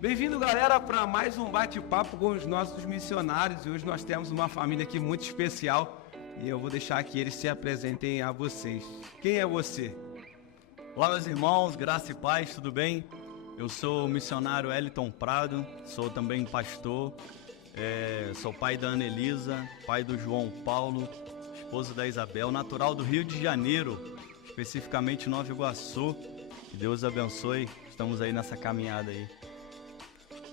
Bem-vindo, galera, para mais um bate-papo com os nossos missionários. E hoje nós temos uma família aqui muito especial e eu vou deixar que eles se apresentem a vocês. Quem é você? Olá, meus irmãos, graça e paz, tudo bem? Eu sou o missionário Eliton Prado, sou também pastor, sou pai da Ana Elisa, pai do João Paulo, esposo da Isabel, natural do Rio de Janeiro, especificamente Nova Iguaçu. Que Deus abençoe, estamos aí nessa caminhada aí.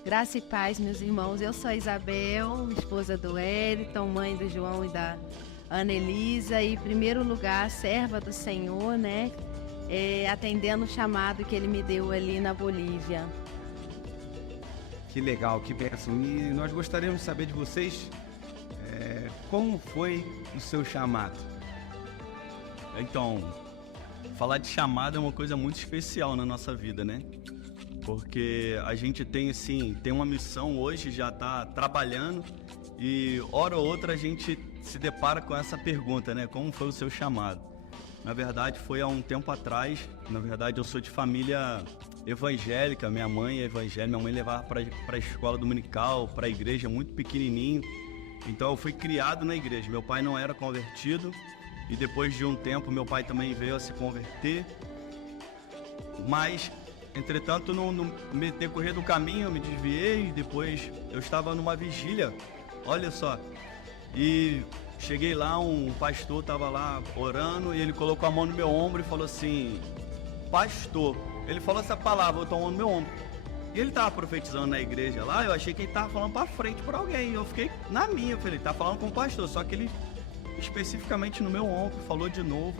Graça e paz, meus irmãos. Eu sou a Isabel, esposa do Eliton, mãe do João e da Ana Elisa, e em primeiro lugar, serva do Senhor, né? Atendendo o chamado que Ele me deu ali na Bolívia. Que legal, que bênção. E nós gostaríamos de saber de vocês como foi o seu chamado. Então, falar de chamado é uma coisa muito especial na nossa vida, né? Porque a gente tem uma missão hoje, já está trabalhando, e hora ou outra a gente se depara com essa pergunta, né? Como foi o seu chamado? Na verdade, foi há um tempo atrás. Na verdade, eu sou de família evangélica, minha mãe é evangélica, minha mãe levava para a escola dominical, para a igreja, muito pequenininho. Então eu fui criado na igreja, meu pai não era convertido, e depois de um tempo meu pai também veio a se converter, mas entretanto no decorrer do caminho eu me desviei, depois eu estava numa vigília, olha só, e cheguei lá, um pastor estava lá orando e ele colocou a mão no meu ombro e falou assim: pastor, ele falou essa palavra, botou a mão no meu ombro. E ele estava profetizando na igreja lá, eu achei que ele estava falando para frente para alguém, eu fiquei na minha, eu falei, ele está falando com o pastor, só que ele especificamente no meu ombro falou de novo.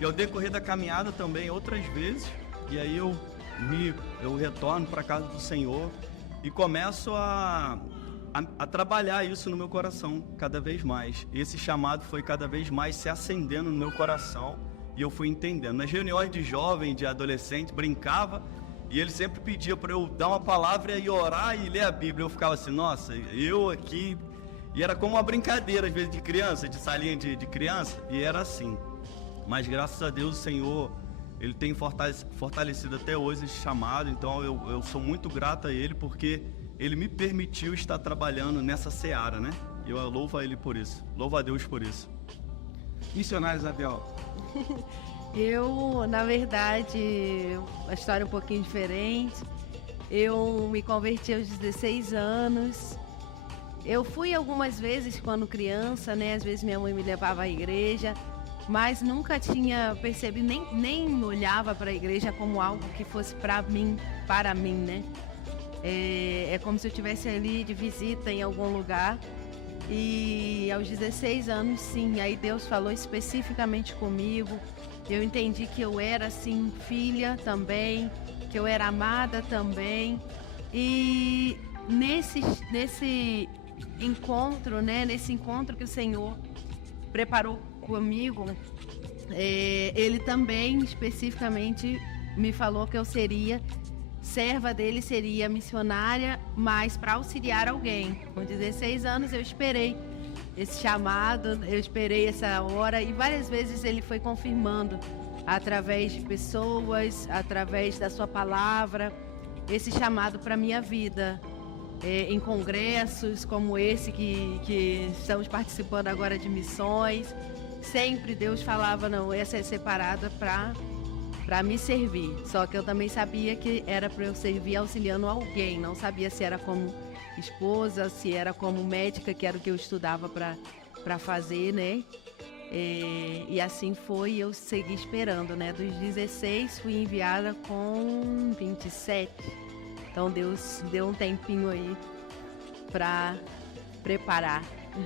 E ao decorrer da caminhada também outras vezes, e aí eu retorno para a casa do Senhor e começo a trabalhar isso no meu coração cada vez mais. Esse chamado foi cada vez mais se acendendo no meu coração e eu fui entendendo. Nas reuniões de jovem, de adolescente, brincava e ele sempre pedia para eu dar uma palavra e orar e ler a Bíblia. Eu ficava assim, nossa, eu aqui... E era como uma brincadeira, às vezes, de criança, de salinha de criança, e era assim. Mas graças a Deus o Senhor, Ele tem fortalecido até hoje esse chamado, então eu sou muito grato a Ele, porque Ele me permitiu estar trabalhando nessa seara, né? E eu louvo a Ele por isso, louvo a Deus por isso. Missionária Isabel. Eu, na verdade, a história é um pouquinho diferente. Eu me converti aos 16 anos. Eu fui algumas vezes quando criança, né? Às vezes minha mãe me levava à igreja, mas nunca tinha percebido, nem olhava para a igreja como algo que fosse para mim, né? É como se eu estivesse ali de visita em algum lugar. E aos 16 anos, sim, aí Deus falou especificamente comigo. Eu entendi que eu era, assim, filha também, que eu era amada também. E nesse encontro, né? Nesse encontro que o Senhor preparou comigo, Ele também especificamente me falou que eu seria serva dele, seria missionária, mas para auxiliar alguém. Com 16 anos eu esperei esse chamado, eu esperei essa hora e várias vezes ele foi confirmando através de pessoas, através da sua palavra, esse chamado para minha vida. Em congressos como esse que estamos participando agora de missões, sempre Deus falava, não, essa é separada para me servir. Só que eu também sabia que era para eu servir auxiliando alguém, não sabia se era como esposa, se era como médica, que era o que eu estudava para fazer, né? E assim foi, eu segui esperando, né? Dos 16 fui enviada com 27. Então Deus deu um tempinho aí para preparar.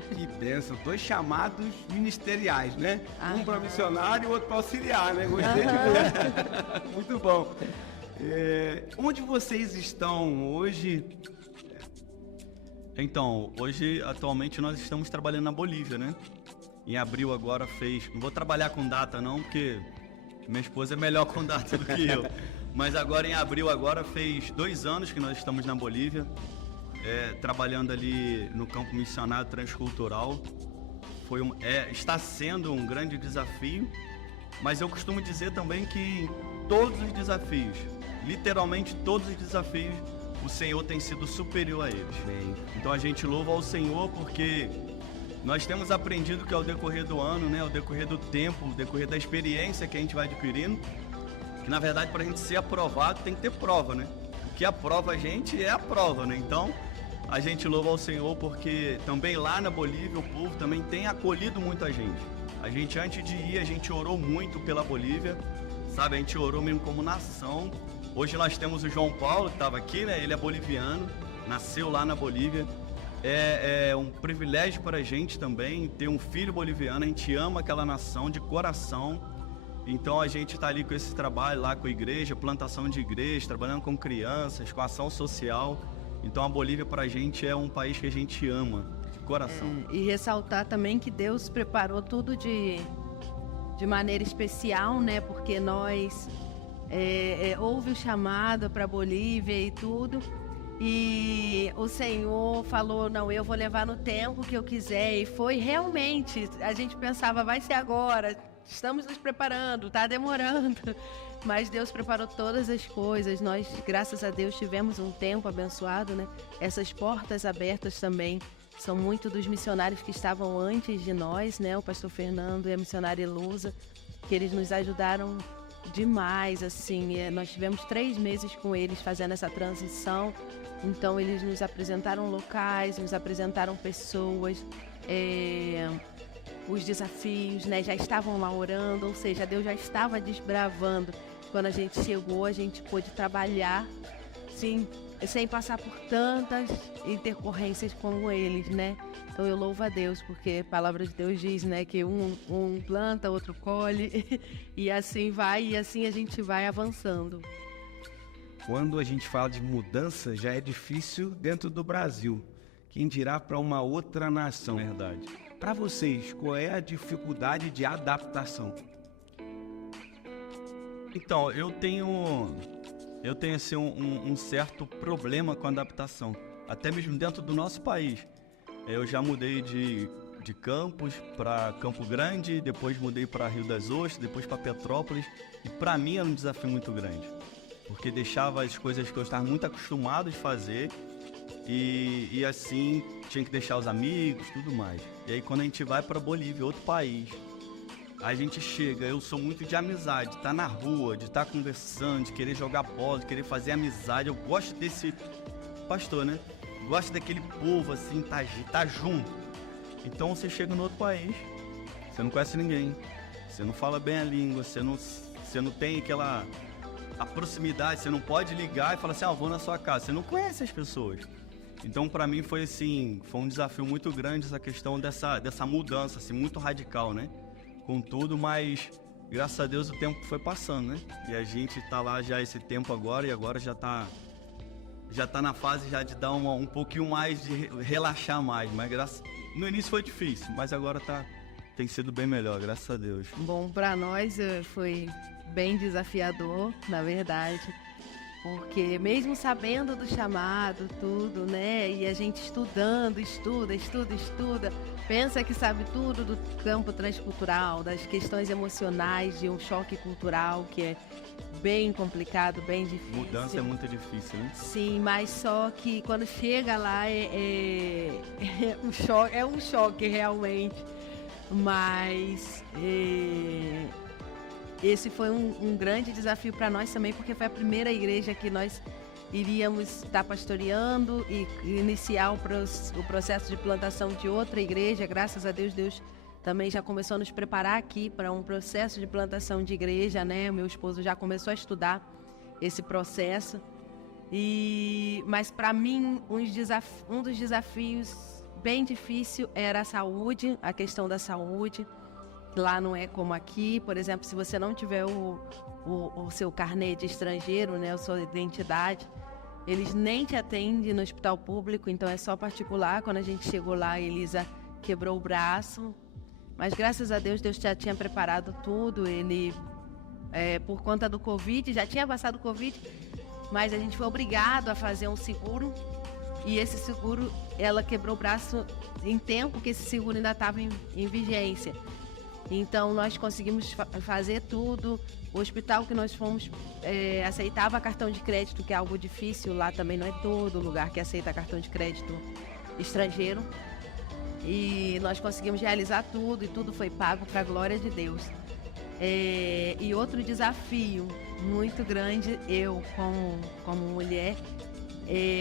Que bênção, 2 chamados ministeriais, né? Um para missionário e o outro para auxiliar, né? Gostei de ver. Muito bom. Onde vocês estão hoje? Então, hoje, atualmente, nós estamos trabalhando na Bolívia, né? Em abril agora não vou trabalhar com data não, porque minha esposa é melhor com data do que eu. Mas agora em abril fez 2 anos que nós estamos na Bolívia, trabalhando ali no campo missionário transcultural. Está sendo um grande desafio, mas eu costumo dizer também que todos os desafios, literalmente todos os desafios, o Senhor tem sido superior a eles. Amém. Então a gente louva ao Senhor porque nós temos aprendido que ao decorrer do ano, né, ao decorrer do tempo, ao decorrer da experiência que a gente vai adquirindo, que na verdade para a gente ser aprovado tem que ter prova, né? O que aprova a gente é a prova, né? Então a gente louva ao Senhor porque também lá na Bolívia o povo também tem acolhido muito a gente. A gente antes de ir, a gente orou muito pela Bolívia, sabe? A gente orou mesmo como nação. Hoje nós temos o João Paulo, que estava aqui, né? Ele é boliviano, nasceu lá na Bolívia. É um privilégio para a gente também ter um filho boliviano. A gente ama aquela nação de coração. Então a gente está ali com esse trabalho lá com a igreja, plantação de igreja, trabalhando com crianças, com ação social. Então a Bolívia para a gente é um país que a gente ama, de coração. E ressaltar também que Deus preparou tudo de maneira especial, né? Porque nós houve o chamado para a Bolívia e tudo. E o Senhor falou, não, eu vou levar no tempo que eu quiser. E foi realmente, a gente pensava, vai ser agora, estamos nos preparando, tá demorando. Mas Deus preparou todas as coisas. Nós, graças a Deus, tivemos um tempo abençoado, né? Essas portas abertas também são muito dos missionários que estavam antes de nós, né? O pastor Fernando e a missionária Elusa, que eles nos ajudaram demais, assim. Nós tivemos 3 meses com eles fazendo essa transição. Então eles nos apresentaram locais, nos apresentaram pessoas, os desafios, né? Já estavam lá orando, ou seja, Deus já estava desbravando. Quando a gente chegou, a gente pôde trabalhar, sim, sem passar por tantas intercorrências como eles, né? Então eu louvo a Deus, porque a palavra de Deus diz, né, que um planta, outro colhe, e assim vai, e assim a gente vai avançando. Quando a gente fala de mudança, já é difícil dentro do Brasil. Quem dirá para uma outra nação? Verdade. Para vocês, qual é a dificuldade de adaptação? Então, eu tenho assim, um certo problema com a adaptação, até mesmo dentro do nosso país. Eu já mudei de Campos para Campo Grande, depois mudei para Rio das Ostras, depois para Petrópolis, e para mim era um desafio muito grande, porque deixava as coisas que eu estava muito acostumado a fazer e assim tinha que deixar os amigos, tudo mais. E aí quando a gente vai para Bolívia, outro país, a gente chega, eu sou muito de amizade, de estar na rua, de estar conversando, de querer jogar bola, de querer fazer amizade. Eu gosto desse pastor, né? Gosto daquele povo assim, tá junto. Então você chega no outro país, você não conhece ninguém, você não fala bem a língua, você não tem a proximidade, você não pode ligar e falar assim, vou na sua casa. Você não conhece as pessoas. Então para mim foi um desafio muito grande essa questão dessa mudança, assim, muito radical, né? Com tudo, mas graças a Deus o tempo foi passando, né? E a gente tá lá já esse tempo agora, e agora já tá na fase já de dar um pouquinho mais, de relaxar mais. Mas no início foi difícil, mas agora tem sido bem melhor, graças a Deus. Bom, para nós foi bem desafiador, na verdade, porque mesmo sabendo do chamado, tudo, né? E a gente estudando, estuda, pensa que sabe tudo do campo transcultural, das questões emocionais, de um choque cultural que é bem complicado, bem difícil. Mudança é muito difícil, né? Sim, mas só que quando chega lá é um choque realmente. Mas esse foi um grande desafio para nós também, porque foi a primeira igreja que nós iríamos estar pastoreando e iniciar o processo de plantação de outra igreja. Graças a Deus, Deus também já começou a nos preparar aqui para um processo de plantação de igreja, né? Meu esposo já começou a estudar esse processo. Mas para mim, um dos desafios bem difícil era a saúde, a questão da saúde. Lá não é como aqui, por exemplo, se você não tiver o seu carnê de estrangeiro, né, a sua identidade, eles nem te atendem no hospital público, então é só particular. Quando a gente chegou lá, a Elisa quebrou o braço, mas graças a Deus, Deus já tinha preparado tudo. Ele, por conta do Covid, já tinha passado o Covid, mas a gente foi obrigado a fazer um seguro, e esse seguro, ela quebrou o braço em tempo que esse seguro ainda estava em vigência. Então nós conseguimos fazer tudo. O hospital que nós fomos aceitava cartão de crédito, que é algo difícil. Lá também não é todo lugar que aceita cartão de crédito estrangeiro. E nós conseguimos realizar tudo e tudo foi pago para a glória de Deus. E outro desafio muito grande, eu como mulher,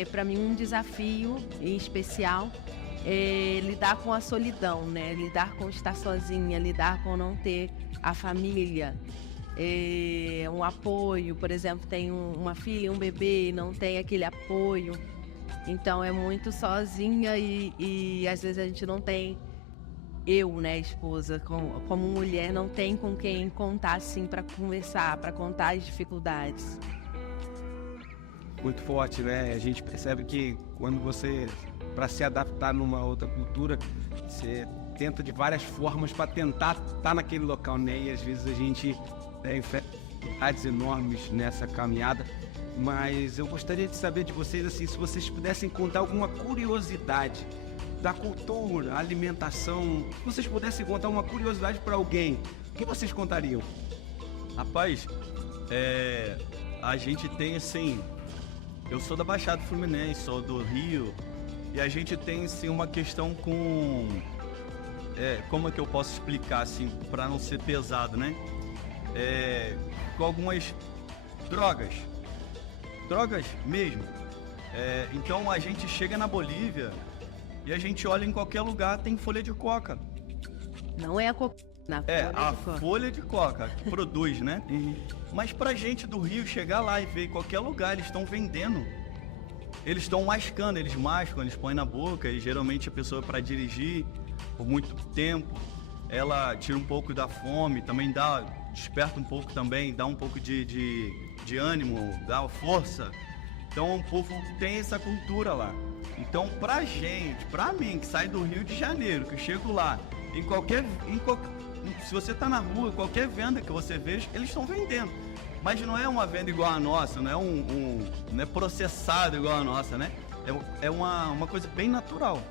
para mim um desafio em especial é lidar com a solidão, né? Lidar com estar sozinha, lidar com não ter a família, um apoio. Por exemplo, tem uma filha, um bebê e não tem aquele apoio. Então é muito sozinha e às vezes a gente não tem, eu, né, esposa, como mulher, não tem com quem contar assim para conversar, para contar as dificuldades. Muito forte, né? A gente percebe que quando você, para se adaptar numa outra cultura, você tenta de várias formas para tentar estar naquele local, né? E às vezes a gente enfrenta dificuldades enormes nessa caminhada. Mas eu gostaria de saber de vocês, assim, se vocês pudessem contar alguma curiosidade da cultura, alimentação, se vocês pudessem contar uma curiosidade para alguém, o que vocês contariam? Rapaz, a gente tem assim, eu sou da Baixada Fluminense, sou do Rio, e a gente tem assim uma questão com, como é que eu posso explicar assim, para não ser pesado, né? Com algumas drogas mesmo. Então a gente chega na Bolívia e a gente olha em qualquer lugar, tem folha de coca. Não é a cocaína, folha de coca que produz, né? Mas pra gente do Rio chegar lá e ver em qualquer lugar, eles estão vendendo. Eles estão mascando, eles mascam, eles põem na boca, e geralmente a pessoa para dirigir por muito tempo, ela tira um pouco da fome, também desperta um pouco também, dá um pouco de ânimo, dá força. Então o povo tem essa cultura lá. Então pra gente, pra mim que sai do Rio de Janeiro, que eu chego lá, se você tá na rua, qualquer venda que você veja, eles estão vendendo. Mas não é uma venda igual a nossa, não é não é processado igual a nossa, né? É uma coisa bem natural.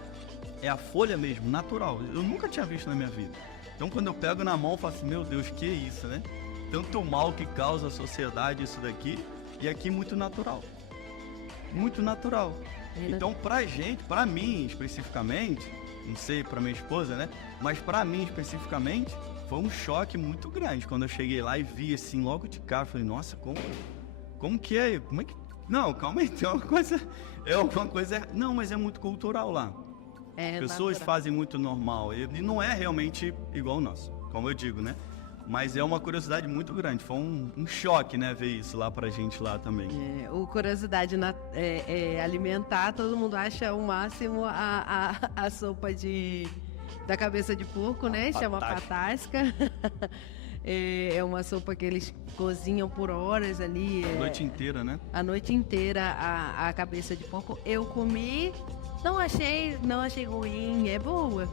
É a folha mesmo, natural. Eu nunca tinha visto na minha vida. Então quando eu pego na mão, eu falo assim, meu Deus, que é isso, né? Tanto mal que causa a sociedade isso daqui, e aqui muito natural. Muito natural. Então pra gente, pra mim especificamente, não sei pra minha esposa, né? Mas pra mim especificamente, foi um choque muito grande quando eu cheguei lá e vi assim, logo de cara, falei, nossa, como que é? Como é que... Não, calma aí, tem uma coisa... Não, mas é muito cultural lá. Pessoas fazem muito normal, e não é realmente igual o nosso, como eu digo, né? Mas é uma curiosidade muito grande, foi um choque, né, ver isso lá pra gente lá também. Curiosidade alimentar, todo mundo acha o máximo a sopa da cabeça de porco, né? Chama patasca. É uma sopa que eles cozinham por horas ali. A noite inteira, né? A noite inteira a cabeça de porco. Eu comi... Não achei ruim, é boa.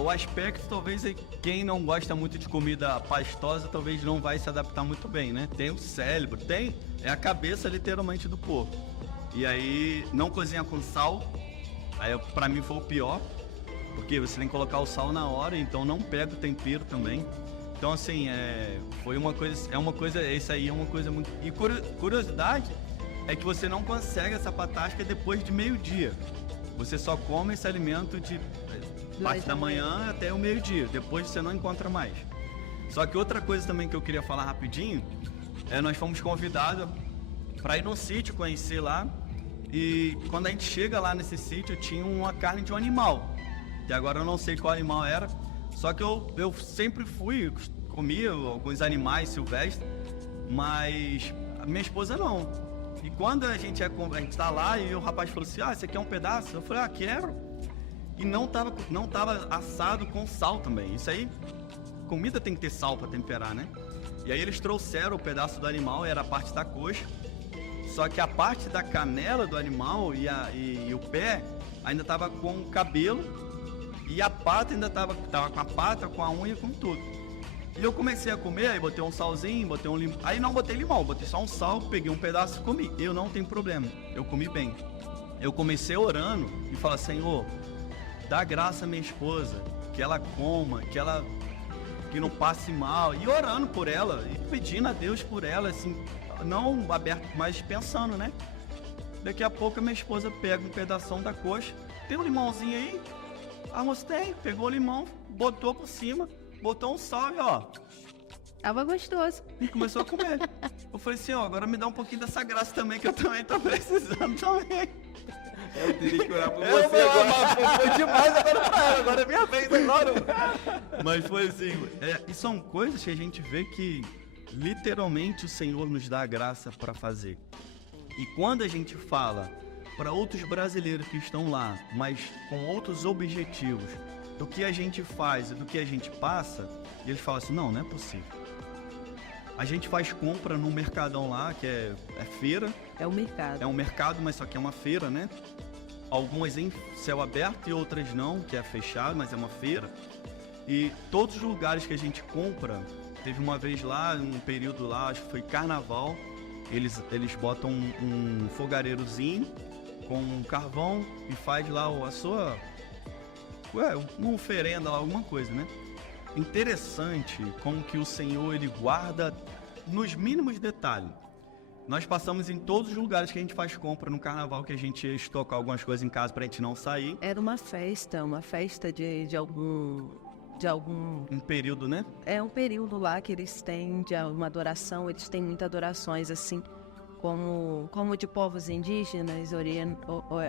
O aspecto, talvez, quem não gosta muito de comida pastosa, talvez não vai se adaptar muito bem, né? Tem o cérebro, é a cabeça, literalmente, do porco. E aí, não cozinha com sal, aí pra mim foi o pior, porque você tem que colocar o sal na hora, então não pega o tempero também. Então, assim, isso aí é uma coisa muito... E curiosidade é que você não consegue essa patasca depois de meio-dia. Você só come esse alimento de parte da manhã até o meio-dia. Depois você não encontra mais. Só que outra coisa também que eu queria falar rapidinho, nós fomos convidados para ir num sítio, conhecer lá. E quando a gente chega lá nesse sítio, tinha uma carne de um animal. Que agora eu não sei qual animal era. Só que eu sempre comia alguns animais silvestres, mas a minha esposa não. E quando a gente tá lá e o rapaz falou assim, você quer um pedaço? Eu falei, quero. E não tava assado com sal também. Isso aí, comida tem que ter sal para temperar, né? E aí eles trouxeram o pedaço do animal, era a parte da coxa. Só que a parte da canela do animal e o pé ainda tava com o cabelo. E a pata ainda tava com a pata, com a unha, com tudo. E eu comecei a comer, aí botei um salzinho, botei um limão. Aí não botei limão, botei só um sal, peguei um pedaço e comi. Eu não tenho problema, eu comi bem. Eu comecei orando e falei, Senhor, dá graça à minha esposa, que ela coma, que ela que não passe mal, e orando por ela, e pedindo a Deus por ela, assim, não aberto, mas pensando, né? Daqui a pouco a minha esposa pega um pedação da coxa, tem um limãozinho aí? Ah, moça, tem. Pegou o limão, botou por cima, botou um sal e ó, Tava gostoso. começou a comer. Eu falei assim, ó, agora me dá um pouquinho dessa graça também, que eu também tô precisando também. Eu teria que orar por você agora. Foi demais agora pra ela, agora é minha vez agora. Mas foi assim, e são coisas que a gente vê que literalmente o Senhor nos dá a graça para fazer. E quando a gente fala para outros brasileiros que estão lá, mas com outros objetivos, do que a gente faz e do que a gente passa, eles falam assim, não é possível. A gente faz compra num mercadão lá, que é feira. É o mercado. É um mercado, mas só que é uma feira, né? Algumas em céu aberto e outras não, que é fechado, mas é uma feira. E todos os lugares que a gente compra, teve uma vez lá, um período lá, acho que foi carnaval, eles botam um fogareirozinho com um carvão e faz lá a sua... uma oferenda lá, alguma coisa, né? Interessante como que o Senhor, ele guarda nos mínimos detalhes. Nós passamos em todos os lugares que a gente faz compra no carnaval, que a gente estoca algumas coisas em casa pra gente não sair. Era uma festa de algum... Um período, né? É um período lá que eles têm de uma adoração, eles têm muitas adorações, assim, como de povos indígenas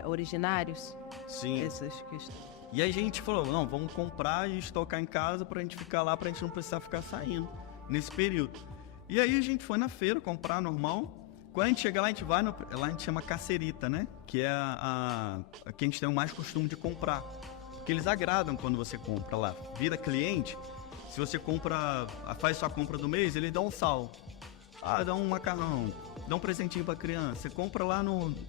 originários. Sim. Essas questões. E aí a gente falou, não, vamos comprar e estocar em casa pra gente ficar lá, pra gente não precisar ficar saindo nesse período. E aí a gente foi na feira comprar normal. Quando a gente chega lá, a gente vai, lá a gente chama cacerita, né? Que é a que a gente tem o mais costume de comprar. Porque eles agradam quando você compra lá. Vira cliente, se você compra, faz sua compra do mês, eles dão um sal. Ah, dá um macarrão, dá um presentinho pra criança. Você compra lá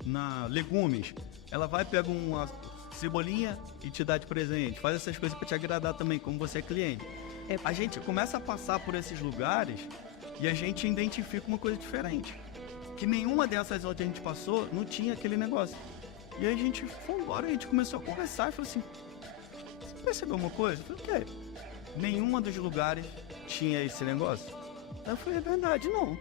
na legumes, ela vai, pega uma cebolinha e te dá de presente. Faz essas coisas pra te agradar também, como você é cliente. A gente começa a passar por esses lugares e a gente identifica uma coisa diferente. Que nenhuma dessas onde a gente passou não tinha aquele negócio. E aí a gente foi embora, a gente começou a conversar e falou assim, você percebeu uma coisa? Eu falei, o quê? Nenhuma dos lugares tinha esse negócio. Eu falei, é verdade, não.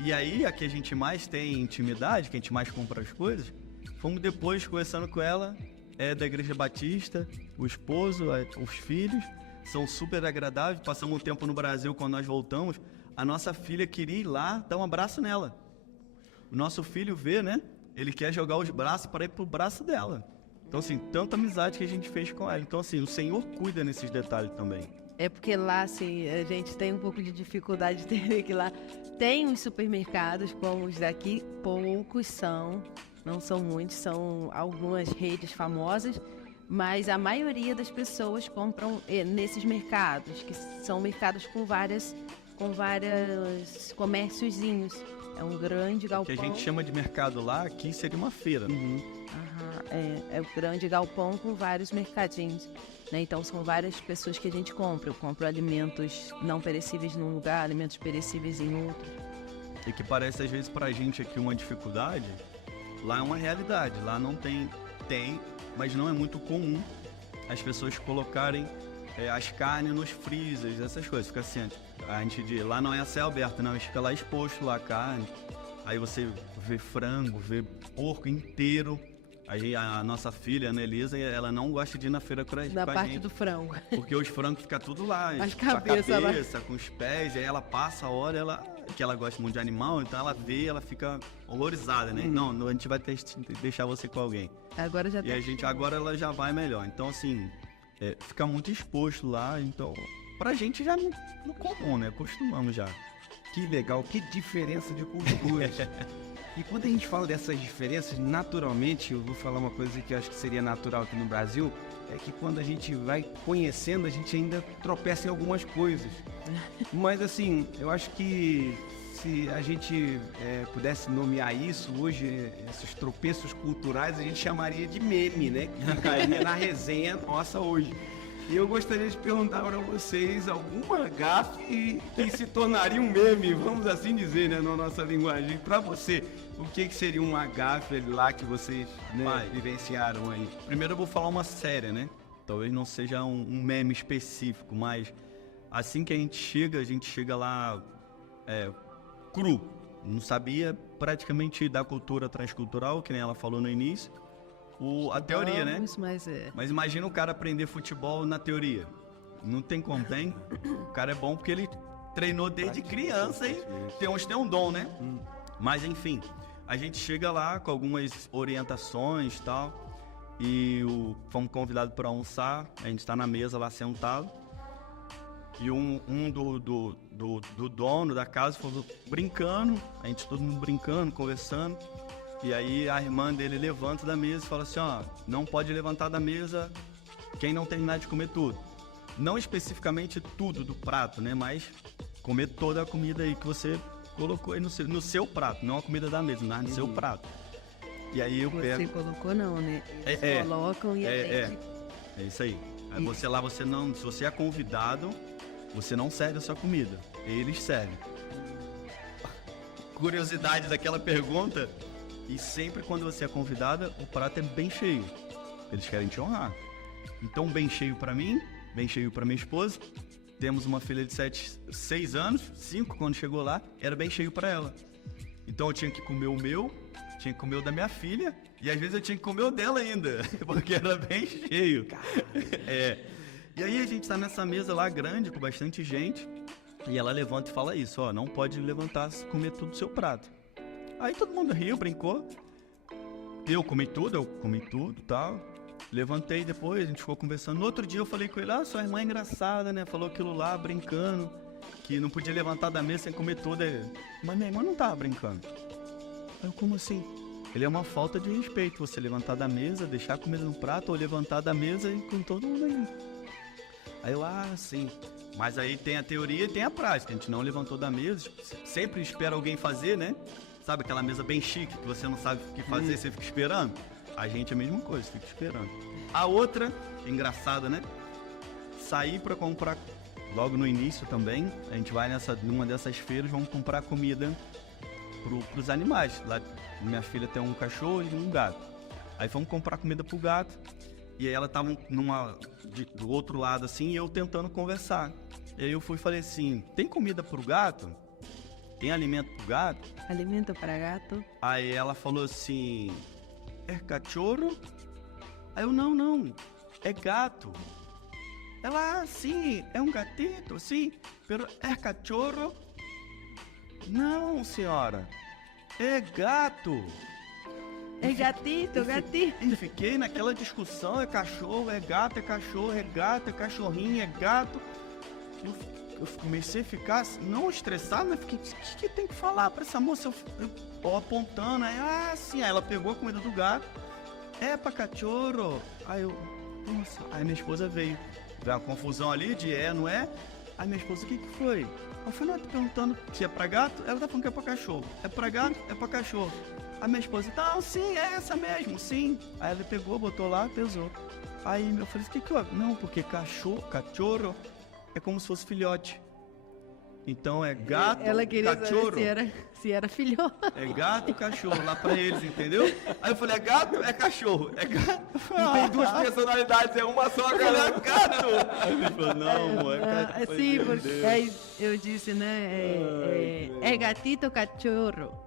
E aí, a que a gente mais tem intimidade, que a gente mais compra as coisas, fomos depois conversando com ela, é da Igreja Batista, o esposo, os filhos, são super agradáveis. Passamos um tempo no Brasil, quando nós voltamos, a nossa filha queria ir lá dar um abraço nela. O nosso filho vê, né? Ele quer jogar os braços para ir pro braço dela. Então, assim, tanta amizade que a gente fez com ela. Então, assim, o Senhor cuida nesses detalhes também. É porque lá, assim, a gente tem um pouco de dificuldade de entender que lá tem uns supermercados como os daqui, poucos são, não são muitos, são algumas redes famosas, mas a maioria das pessoas compram nesses mercados, que são mercados com vários comérciozinhos. É um grande galpão. Que a gente chama de mercado lá, aqui seria uma feira. É o grande galpão com vários mercadinhos, né? Então são várias pessoas que a gente compra. Eu compro alimentos não perecíveis num lugar, alimentos perecíveis em outro. E que parece às vezes pra gente aqui uma dificuldade, lá é uma realidade. Lá não tem, mas não é muito comum as pessoas colocarem as carnes nos freezers, essas coisas. Fica assim, lá não é a céu aberto, não, fica lá exposto lá a carne. Aí você vê frango, vê porco inteiro. Aí a nossa filha, a Ana Elisa, ela não gosta de ir na feira com a gente. Da parte do frango. Porque os frangos ficam tudo lá. As com a cabeça, com os pés, aí ela passa a hora, que ela gosta muito de animal, então ela vê, ela fica horrorizada, né? Não, a gente vai deixar você com alguém. Agora já agora ela já vai melhor. Então, assim, fica muito exposto lá, então pra gente já não comum, né? Acostumamos já. Que legal, que diferença de culturas. E quando a gente fala dessas diferenças, naturalmente, eu vou falar uma coisa que eu acho que seria natural aqui no Brasil, é que quando a gente vai conhecendo, a gente ainda tropeça em algumas coisas. Mas assim, eu acho que se a gente pudesse nomear isso, hoje, esses tropeços culturais, a gente chamaria de meme, né? Que ficaria na resenha nossa hoje. E eu gostaria de perguntar para vocês alguma gafe que se tornaria um meme, vamos assim dizer, né, na nossa linguagem. Para você, o que seria uma gafe lá que vocês vivenciaram aí? Primeiro eu vou falar uma séria, né? Talvez não seja um meme específico, mas assim que a gente chega lá cru. Não sabia praticamente da cultura transcultural, que nem ela falou no início, a teoria, né? Mas imagina o cara aprender futebol na teoria. Não tem como, tem. O cara é bom porque ele treinou desde criança e tem um dom, né? Mas enfim, a gente chega lá com algumas orientações e tal, e fomos convidados para almoçar, a gente está na mesa lá sentado, e um do dono da casa falou brincando, a gente todo mundo brincando, conversando, e aí a irmã dele levanta da mesa e fala assim, ó, não pode levantar da mesa quem não terminar de comer tudo. Não especificamente tudo do prato, né, mas comer toda a comida aí que você colocou aí no seu prato, não a comida da mesa, mas no seu prato. E aí eu pego... Você colocou não, né? Eles colocam e é isso aí. Aí você lá, se você é convidado, você não serve a sua comida, eles servem. Curiosidade daquela pergunta, e sempre quando você é convidada, o prato é bem cheio. Eles querem te honrar. Então, bem cheio pra mim, bem cheio pra minha esposa. Temos uma filha de 6 anos, 5 quando chegou lá, era bem cheio pra ela. Então eu tinha que comer o meu, tinha que comer o da minha filha, e às vezes eu tinha que comer o dela ainda, porque era bem cheio. E aí a gente tá nessa mesa lá grande, com bastante gente, e ela levanta e fala isso, ó, não pode levantar, comer tudo do seu prato. Aí todo mundo riu, brincou. Eu comi tudo e tal. Levantei depois, a gente ficou conversando. No outro dia eu falei com ele, sua irmã é engraçada, né? Falou aquilo lá, brincando, que não podia levantar da mesa sem comer tudo. Mas minha irmã não tava brincando. Eu, como assim? Ele é uma falta de respeito, você levantar da mesa, deixar a comida no prato, ou levantar da mesa e com todo mundo aí. Aí eu, sim. Mas aí tem a teoria e tem a prática. A gente não levantou da mesa, sempre espera alguém fazer, né? Sabe aquela mesa bem chique, que você não sabe o que fazer, você fica esperando? A gente é a mesma coisa, fica esperando. A outra, engraçada, né? Sair pra comprar, logo no início também, a gente vai numa dessas feiras, vamos comprar comida pros animais. Lá, minha filha tem um cachorro e um gato. Aí fomos comprar comida pro gato, e aí ela tava do outro lado assim, e eu tentando conversar. E aí eu fui e falei assim, tem comida pro gato? Tem alimento pro gato? Alimento para gato? Aí ela falou assim, é cachorro? Aí eu, não, é gato. Ela, sim, é um gatito, sim, pero é cachorro? Não, senhora, é gato. É gatito, gatito. E fiquei naquela discussão, é cachorro, é gato, é cachorro, é gato, é cachorrinho, é gato. Eu comecei a ficar, não estressado, mas fiquei, o que tem que falar pra essa moça? Eu apontando, aí, sim, aí ela pegou a comida do gato, é pra cachorro. Aí eu, nossa, aí minha esposa veio uma confusão ali de não é. Aí minha esposa, o que foi? Eu falei, tô perguntando se é pra gato, ela tá falando que é pra cachorro. É pra gato, é pra cachorro. Aí minha esposa, não, sim, é essa mesmo, sim. Aí ela pegou, botou lá, pesou. Aí eu falei, o que houve? Não, porque cachorro é como se fosse filhote. Então é gato, ela queria cachorro. Saber se era filhote. É gato, cachorro, lá pra eles, entendeu? Aí eu falei, é gato, é cachorro. É gato. Não tem duas personalidades, é uma só, Eu falei, é gato. Aí ele falou, não, é gato. Sim, porque eu disse, né? É gatito, cachorro.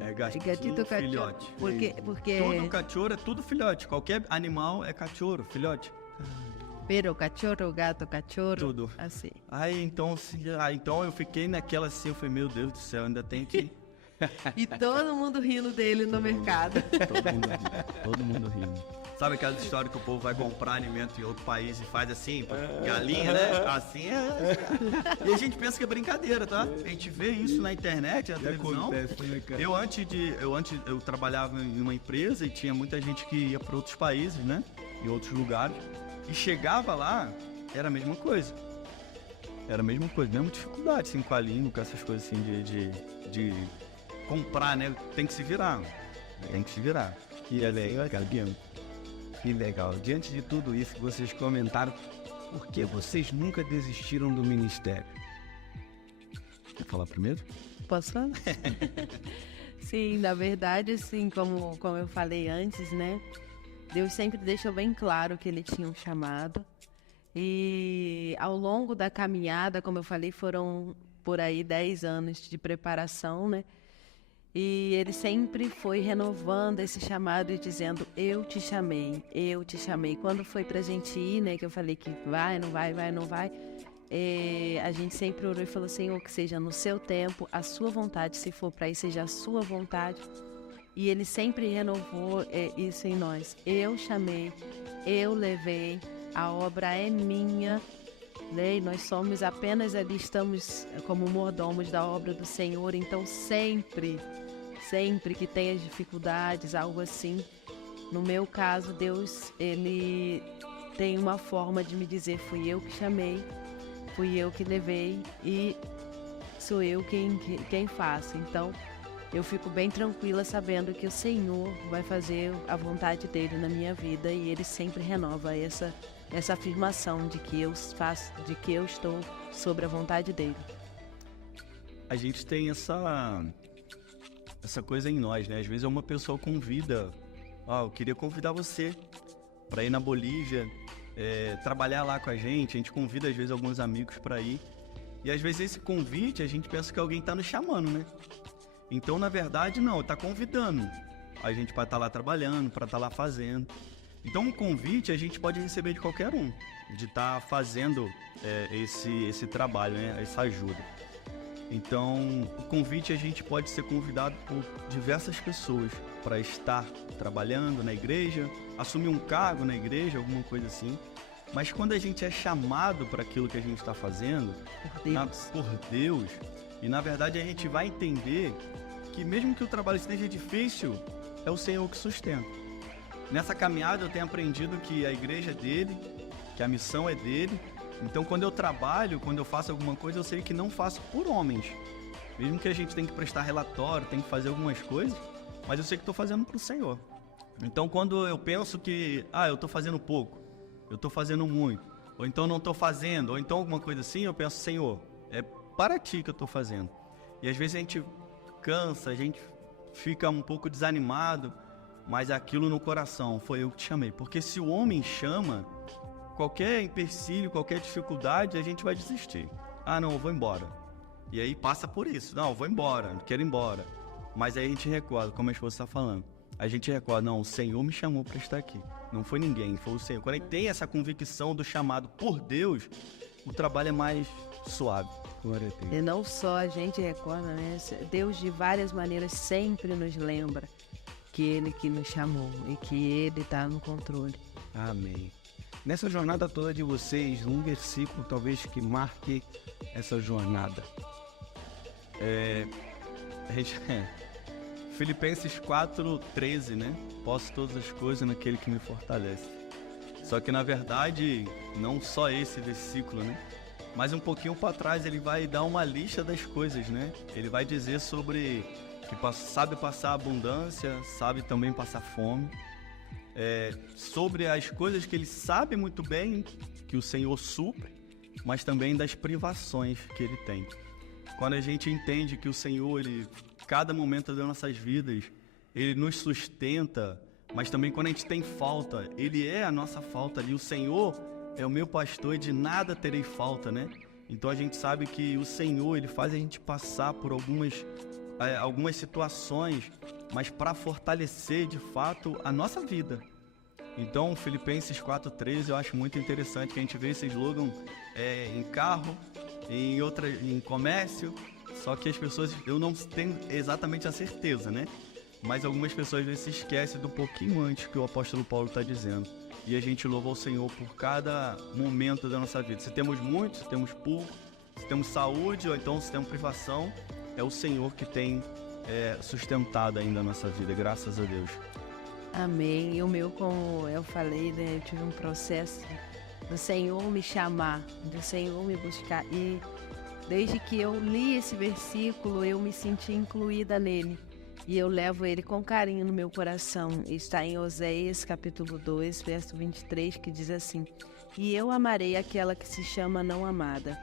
É gatito, cachorro. filhote. Porque Todo cachorro é tudo filhote. Qualquer animal é cachorro, filhote. Pero cachorro, gato, cachorro. Tudo. Assim. Aí então eu fiquei naquela assim, eu falei, meu Deus do céu, ainda tem que... E todo mundo rindo dele no mercado. Todo mundo rindo. Sabe aquela história que o povo vai comprar alimento em outro país e faz assim, galinha, né? Assim é. E a gente pensa que é brincadeira, tá? A gente vê isso na internet, na televisão. Eu trabalhava em uma empresa e tinha muita gente que ia para outros países, né? Em outros lugares. E chegava lá, era a mesma coisa. Era a mesma coisa, mesma dificuldade, assim, com a língua, com essas coisas assim de comprar, né? Tem que se virar. Que legal. Diante de tudo isso que vocês comentaram, por que vocês nunca desistiram do ministério? Quer falar primeiro? Posso falar? Sim, na verdade, assim, como eu falei antes, né? Deus sempre deixou bem claro que ele tinha um chamado. E ao longo da caminhada, como eu falei, foram por aí 10 anos de preparação, né? E ele sempre foi renovando esse chamado e dizendo, eu te chamei, eu te chamei. Quando foi pra gente ir, né, que eu falei que vai, não vai, vai, não vai, a gente sempre orou e falou, Senhor, que seja no seu tempo, a sua vontade, se for pra ir, seja a sua vontade. E ele sempre renovou isso em nós. Eu chamei, eu levei, a obra é minha, né? E nós somos apenas ali, estamos como mordomos da obra do Senhor, então sempre que tem as dificuldades, algo assim, no meu caso, Deus, ele tem uma forma de me dizer, fui eu que chamei, fui eu que levei e sou eu quem faço. Então, eu fico bem tranquila sabendo que o Senhor vai fazer a vontade dele na minha vida e ele sempre renova essa afirmação de que eu faço, de que eu estou sobre a vontade dele. A gente tem essa coisa em nós, né? Às vezes uma pessoa convida, eu queria convidar você para ir na Bolívia, trabalhar lá com a gente convida às vezes alguns amigos para ir, e às vezes esse convite a gente pensa que alguém está nos chamando, né? Então, na verdade, não, está convidando a gente para estar lá trabalhando, para estar lá fazendo. Então, um convite a gente pode receber de qualquer um, de estar fazendo esse trabalho, né? Essa ajuda. Então, o convite a gente pode ser convidado por diversas pessoas para estar trabalhando na igreja, assumir um cargo na igreja, alguma coisa assim. Mas quando a gente é chamado para aquilo que a gente está fazendo, por Deus, e na verdade a gente vai entender que mesmo que o trabalho esteja difícil, é o Senhor que sustenta. Nessa caminhada eu tenho aprendido que a igreja é dele, que a missão é dele. Então, quando eu trabalho, quando eu faço alguma coisa, eu sei que não faço por homens. Mesmo que a gente tenha que prestar relatório, tem que fazer algumas coisas, mas eu sei que estou fazendo para o Senhor. Então, quando eu penso que, eu estou fazendo pouco, eu estou fazendo muito, ou então não estou fazendo, ou então alguma coisa assim, eu penso, Senhor, é para Ti que eu estou fazendo. E às vezes a gente cansa, a gente fica um pouco desanimado, mas aquilo no coração, foi eu que te chamei. Porque se o homem chama, qualquer empecilho, qualquer dificuldade, a gente vai desistir. Não, eu vou embora. E aí passa por isso. Não, eu vou embora, não quero ir embora. Mas aí a gente recorda, como a esposa está falando. A gente recorda, não, o Senhor me chamou para estar aqui. Não foi ninguém, foi o Senhor. Quando a gente tem essa convicção do chamado por Deus, o trabalho é mais suave. Glória a Deus. E não só a gente recorda, né? Deus de várias maneiras sempre nos lembra que Ele que nos chamou e que Ele está no controle. Amém. Nessa jornada toda de vocês, um versículo talvez que marque essa jornada. Filipenses 4:13, né? Posso todas as coisas naquele que me fortalece. Só que na verdade, não só esse versículo, né? Mas um pouquinho para trás ele vai dar uma lista das coisas, né? Ele vai dizer sobre que sabe passar abundância, sabe também passar fome. Sobre as coisas que ele sabe muito bem que o Senhor supre, mas também das privações que ele tem. Quando a gente entende que o Senhor, cada momento das nossas vidas, ele nos sustenta, mas também quando a gente tem falta, ele é a nossa falta ali. O Senhor é o meu pastor e de nada terei falta, né? Então a gente sabe que o Senhor, ele faz a gente passar por algumas situações, mas para fortalecer de fato a nossa vida. Então, Filipenses 4:13 eu acho muito interessante que a gente vê esse slogan em carro, em comércio, só que as pessoas, eu não tenho exatamente a certeza, né? Mas algumas pessoas às vezes se esquecem do pouquinho antes que o apóstolo Paulo está dizendo. E a gente louva o Senhor por cada momento da nossa vida. Se temos muito, se temos pouco, se temos saúde ou então se temos privação, é o Senhor que tem sustentado ainda a nossa vida, graças a Deus. Amém. E o meu, como eu falei, né, eu tive um processo do Senhor me chamar, do Senhor me buscar. E desde que eu li esse versículo, eu me senti incluída nele. E eu levo ele com carinho no meu coração. Está em Oséias, capítulo 2, verso 23, que diz assim: E eu amarei aquela que se chama não amada.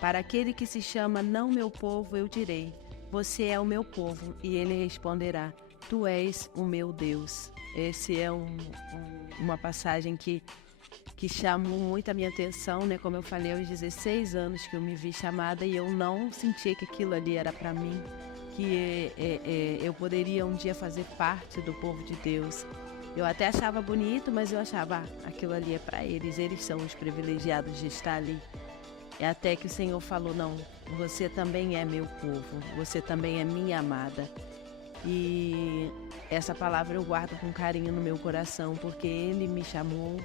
Para aquele que se chama não meu povo, eu direi: Você é o meu povo. E ele responderá: Tu és o meu Deus. Esse é uma passagem que que chamou muito a minha atenção, né? Como eu falei, aos 16 anos que eu me vi chamada e eu não sentia que aquilo ali era para mim, que eu poderia um dia fazer parte do povo de Deus. Eu até achava bonito, mas eu achava, aquilo ali é para eles são os privilegiados de estar ali. E até que o Senhor falou, não, você também é meu povo, você também é minha amada. E essa palavra eu guardo com carinho no meu coração, porque Ele me chamou,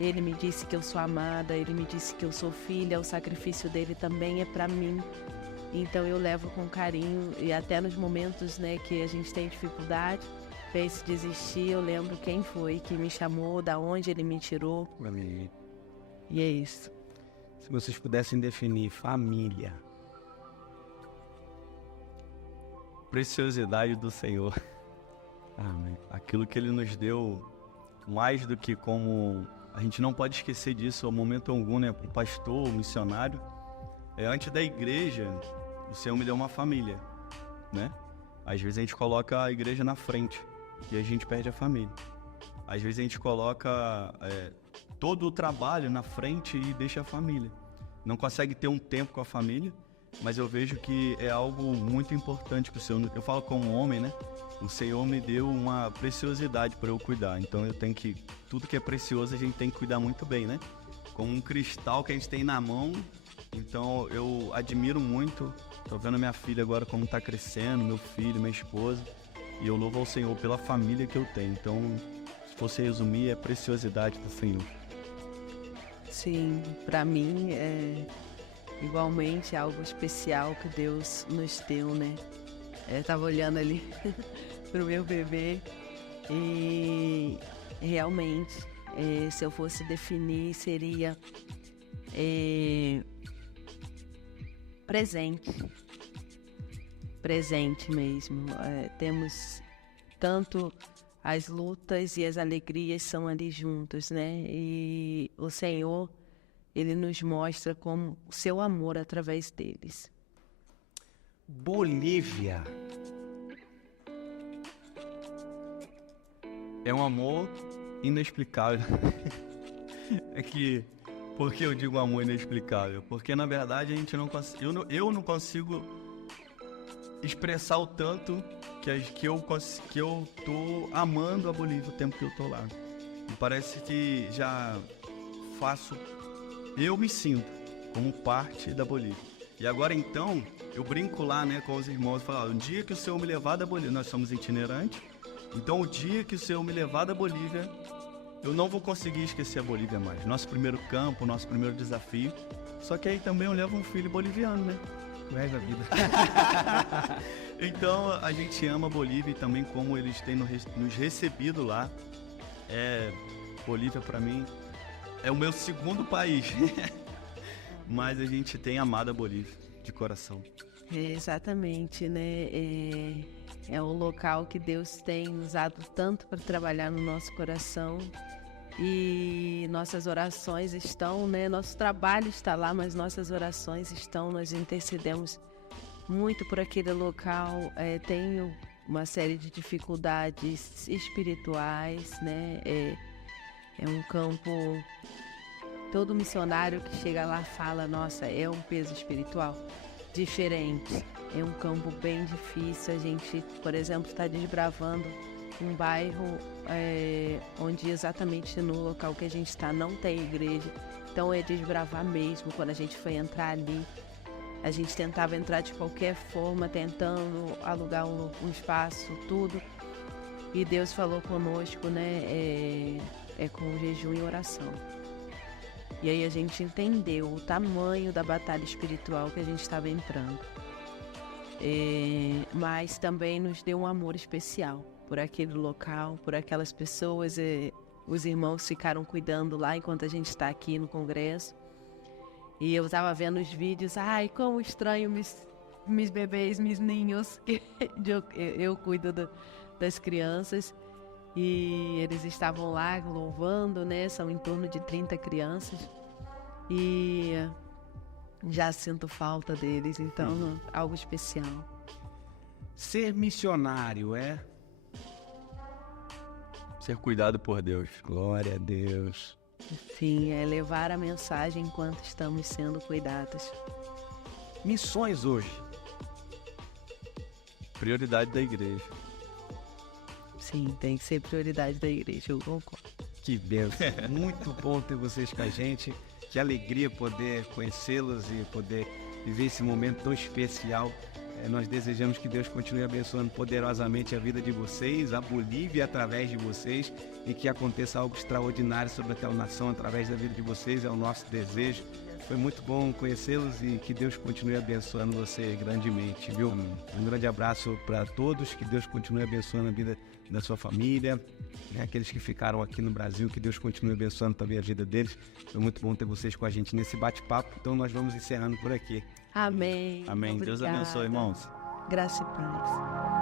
Ele me disse que eu sou amada, Ele me disse que eu sou filha, o sacrifício dele também é para mim. Então eu levo com carinho e até nos momentos, né, que a gente tem dificuldade, pense desistir, eu lembro quem foi que me chamou, da onde ele me tirou. Amém. E é isso. Se vocês pudessem definir família. Preciosidade do Senhor. Amém. Aquilo que Ele nos deu, mais do que como... A gente não pode esquecer disso ao momento algum, né? O pastor, o missionário. Antes da igreja, o Senhor me deu uma família, né? Às vezes a gente coloca a igreja na frente e a gente perde a família. Às vezes a gente coloca todo o trabalho na frente e deixa a família. Não consegue ter um tempo com a família, mas eu vejo que é algo muito importante para o Senhor. Eu falo como homem, né? O Senhor me deu uma preciosidade para eu cuidar. Então eu tenho que... Tudo que é precioso a gente tem que cuidar muito bem, né? Como um cristal que a gente tem na mão. Então eu admiro muito. Tô vendo minha filha agora como tá crescendo, meu filho, minha esposa. E eu louvo ao Senhor pela família que eu tenho. Então, se fosse resumir, é a preciosidade do Senhor. Sim, para mim é igualmente algo especial que Deus nos deu, né? Eu tava olhando ali pro meu bebê e realmente, se eu fosse definir, seria presente mesmo. Temos tanto as lutas e as alegrias são ali juntos, né? E o Senhor, Ele nos mostra como o seu amor através deles. Bolívia. É um amor inexplicável. Por que eu digo amor inexplicável? Porque na verdade a gente não eu não consigo expressar o tanto que eu tô amando a Bolívia o tempo que eu tô lá. E parece que já eu me sinto como parte da Bolívia. E agora então, eu brinco lá, né, com os irmãos e falo, o dia que o Senhor me levar da Bolívia, nós somos itinerantes, então o dia que o Senhor me levar da Bolívia, eu não vou conseguir esquecer a Bolívia mais. Nosso primeiro campo, nosso primeiro desafio. Só que aí também eu levo um filho boliviano, né? O resto da vida. Então a gente ama a Bolívia e também como eles têm nos recebido lá. Bolívia para mim é o meu segundo país. Mas a gente tem amado a Bolívia de coração. Exatamente, né? É um local que Deus tem usado tanto para trabalhar no nosso coração e nossas orações estão, né? Nosso trabalho está lá, mas nossas orações estão, nós intercedemos muito por aquele local. Tenho uma série de dificuldades espirituais, né? É um campo, todo missionário que chega lá fala, nossa, é um peso espiritual diferente. É um campo bem difícil. A gente, por exemplo, está desbravando um bairro onde exatamente no local que a gente está não tem igreja. Então é desbravar mesmo. Quando a gente foi entrar ali, a gente tentava entrar de qualquer forma, tentando alugar um espaço, tudo. E Deus falou conosco, né? Com jejum e oração. E aí a gente entendeu o tamanho da batalha espiritual que a gente estava entrando. Mas também nos deu um amor especial por aquele local, por aquelas pessoas. Os irmãos ficaram cuidando lá enquanto a gente está aqui no congresso. E eu estava vendo os vídeos, ai, como estranho meus bebês, meus ninhos. Eu cuido das crianças. E eles estavam lá louvando, né? São em torno de 30 crianças. E já sinto falta deles, então algo especial. Ser missionário é? Ser cuidado por Deus. Glória a Deus. Sim, é levar a mensagem enquanto estamos sendo cuidados. Missões hoje. Prioridade da igreja. Sim, tem que ser prioridade da igreja, eu concordo. Que bênção. Muito bom ter vocês com a gente. Que alegria poder conhecê-los e poder viver esse momento tão especial. Nós desejamos que Deus continue abençoando poderosamente a vida de vocês, a Bolívia através de vocês, e que aconteça algo extraordinário sobre aquela nação através da vida de vocês, é o nosso desejo. Foi muito bom conhecê-los e que Deus continue abençoando você grandemente, viu? Um grande abraço para todos, que Deus continue abençoando a vida da sua família, né? Aqueles que ficaram aqui no Brasil, que Deus continue abençoando também a vida deles. Foi muito bom ter vocês com a gente nesse bate-papo, então nós vamos encerrando por aqui. Amém. Amém. Obrigada. Deus abençoe, irmãos. Graça e paz.